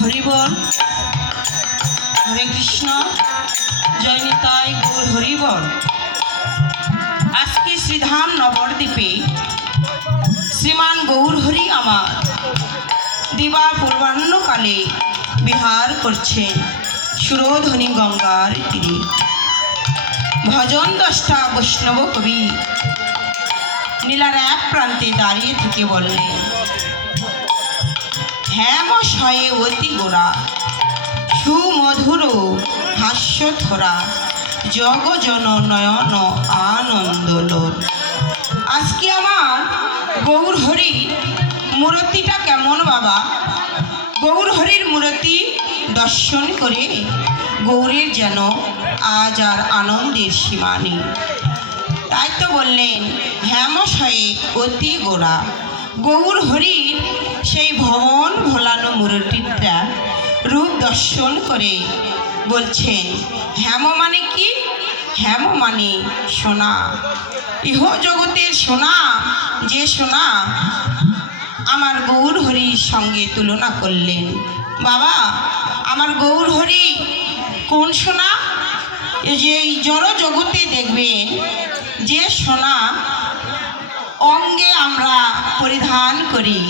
হরি বল। হরে কৃষ্ণ, জয় নিতাই গৌর হরি বল। আজকে শ্রীধাম নবদ্বীপে শ্রীমান গৌর হরি আমার দিবা পূর্বাহ্নকালে বিহার করছেন সুরধ্বনি গঙ্গার তীরে। ভজন দশটা বৈষ্ণব কবি নীলার এক প্রান্তে দাঁড়িয়ে থেকে বললেন, হেমশয়ে অতি গোরা সুমধুর হাস্য ধরা জগজন নয়ন আনন্দলোল। আজকে আমার গৌর হরির মূর্তিটা কেমন বাবা? গৌর হরির মূর্তি দর্শন করে গৌরের যেন আজ আর আনন্দের সীমা নেই। তাই তো বললেন হেমশয়ে অতি গোরা। গৌর হরির সেই ভবন ভোলানো মূর্তিটা রূপ দর্শন করে বলছেন, হেম মানে কি? হেম মানে সোনা, ইহ জগতের সোনা। যে সোনা আমার গৌর হরির সঙ্গে তুলনা করলেন। বাবা, আমার গৌর হরি কোন সোনা? যে এই জড় জগতে দেখবেন যে সোনা অঙ্গে আমরা পরিধান করি,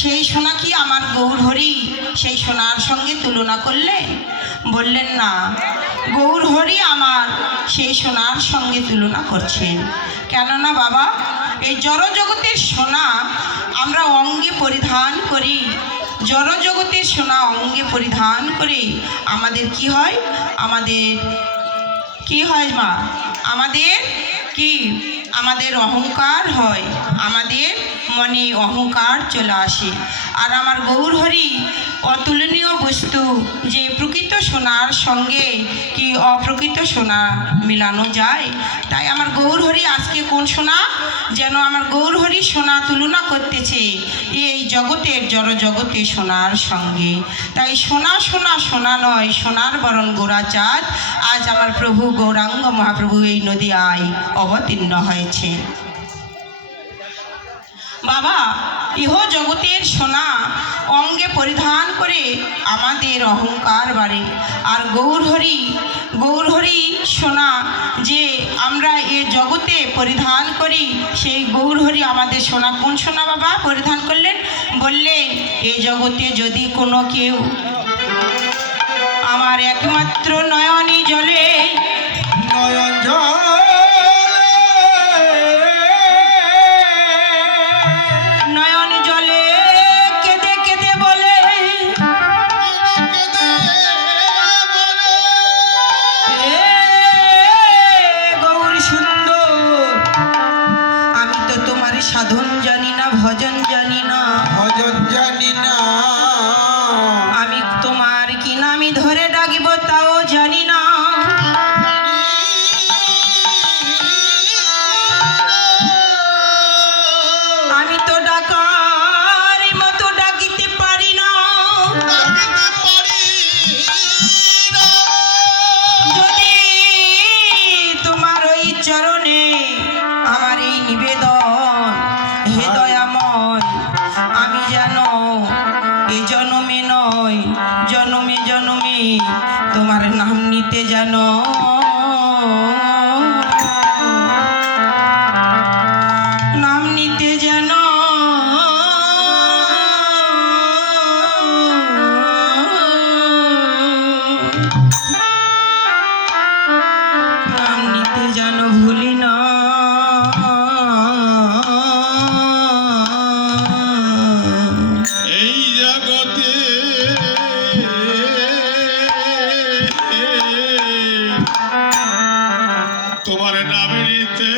সেই সোনা কি আমার গৌর হরি সেই সোনার সঙ্গে তুলনা করলেন? বললেন না, গৌর হরি আমার সেই সোনার সঙ্গে তুলনা করছেন। কেননা বাবা, এই জড় জগতের সোনা আমরা অঙ্গে পরিধান করি। জড় জগতের সোনা অঙ্গে পরিধান করে আমাদের কি হয়? আমাদের কি হয় মা? আমাদের কি? আমাদের অহংকার হয়, আমাদের মনে অহংকার চলে আসে। আর আমার গৌর হরি অতুলনীয় বস্তু, যে প্রকৃত সোনার সঙ্গে কি অপ্রকৃত সোনা মিলানো যায়? তাই আমার গৌর হরি আজকে কোন সোনা? যেন আমার গৌর হরি সোনা তুলনা করতেছে এই জগতের জড় জগতে সোনার সঙ্গে। তাই সোনা সোনা সোনা নয়, সোনার বরণ গোরা চাঁদ আজ আমার প্রভু গৌরাঙ্গ মহাপ্রভু এই নদিয়ায় অবতীর্ণ হয়েছে। বাবা, ইহ জগতের সোনা অঙ্গে পরিধান করে আমাদের অহংকার বাড়ে। আর গৌর হরি সোনা যে আমরা এ জগতে পরিধান করি, সেই গৌর হরি আমাদের সোনা। কোন সোনা বাবা পরিধান করলেন? বললেন, এ জগতে যদি কোনো কেউ আমার একমাত্র নয়নী জলে নয়ন নয়ন জলে কেঁদে কেঁদে বলে, গৌর সুন্দর, আমি তো তোমার সাধন জানি না, ভজন জানি না, ভজন জানি না, আমি তোমার কি নামি ধরে ডাকিব তাও জানি না। আমি তো ডাকার মতো ডাকিতে পারি না। যদি তোমার ওই চরণে আমার এই নিবেদন, হে দয়াময়, আমি যেন এ জনমে নয় জনমে জনমে তোমার নাম নিতে জানো, নাম নিতে জানো। নাম নিতে জানো ভুলি না। এই জগতে তোমার নামে নিতে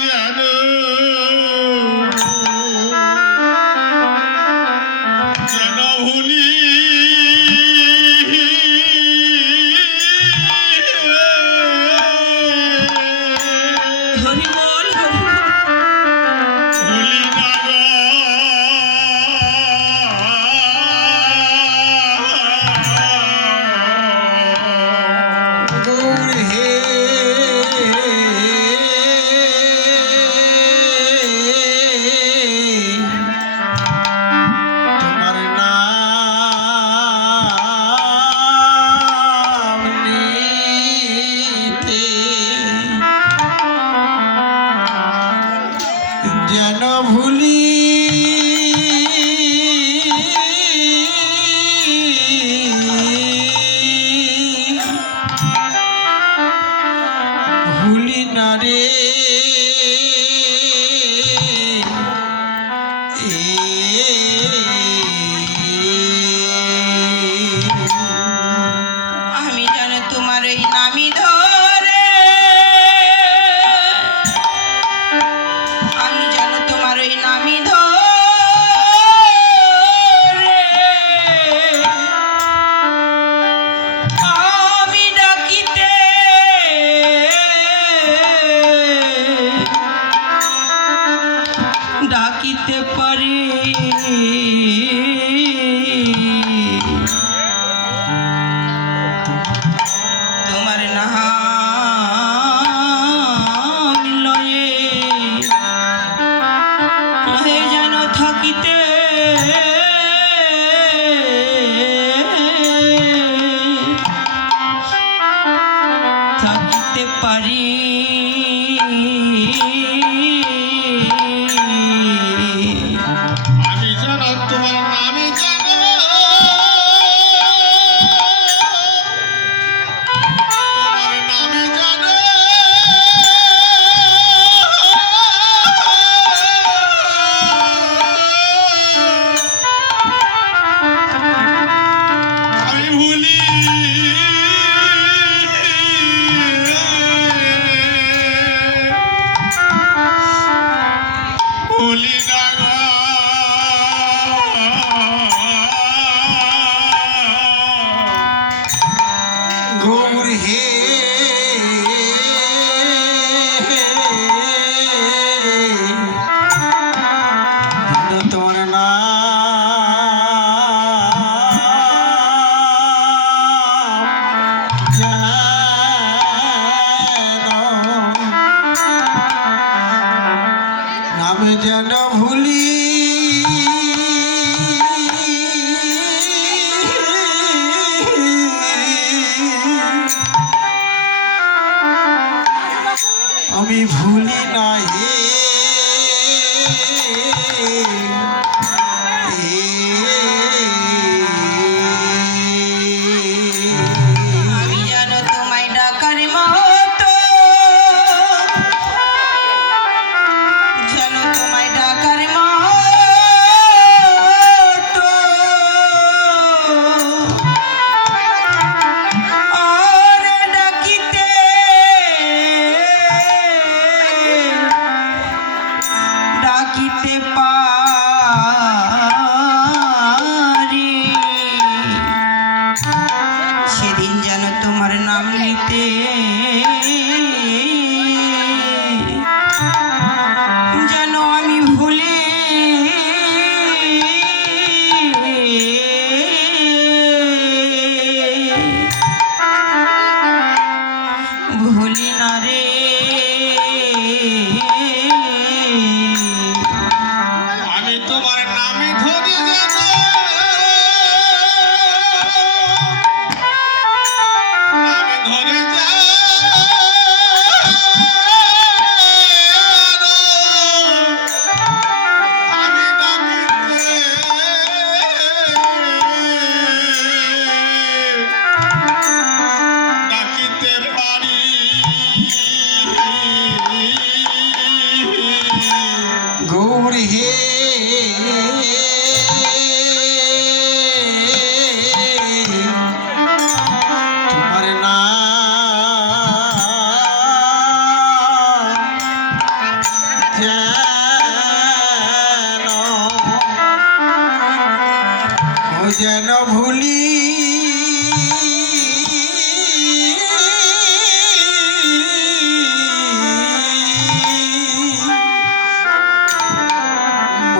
জানো, যেন ভুলি হরি বল, হরি বল। ভুলি না গো। ধরে যেন নামে ধরে আমি ডাকিতে পারি গৌর হে তোমার নাম যেন ভুলি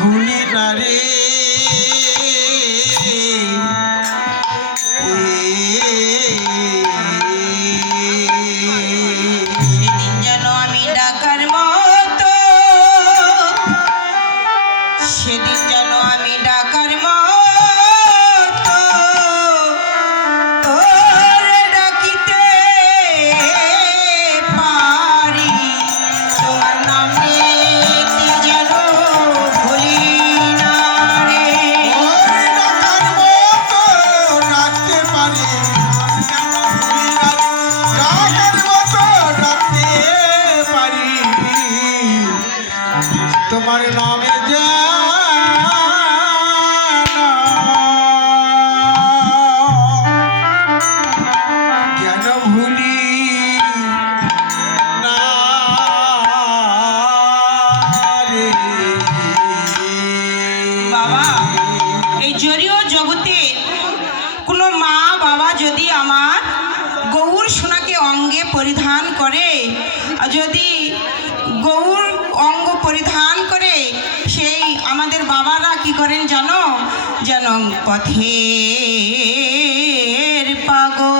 ভুলি না রে সেদিন যেন আমি ডাকার মতো, সেদিন যেন আমি ডাকার মতো ওরে ডাকিতে পারি, তোমার নাম নিতে যেন ভুলি না রে। ওরে ডাকার মতো ডাকতে পারি, ডাকার মতো ডাকতে পারি, তোমার নামে জ্ঞান ভুলি না রে। বাবা, এই জড়ীয় জগতে কোনো মা বাবা যদি আমার গৌর সোনাকে অঙ্গে পরিধান করে, আর যদি গৌর অঙ্গ পরিধান করে, সেই আমাদের বাবারা কি করেন জানো, যেন পথের পাগল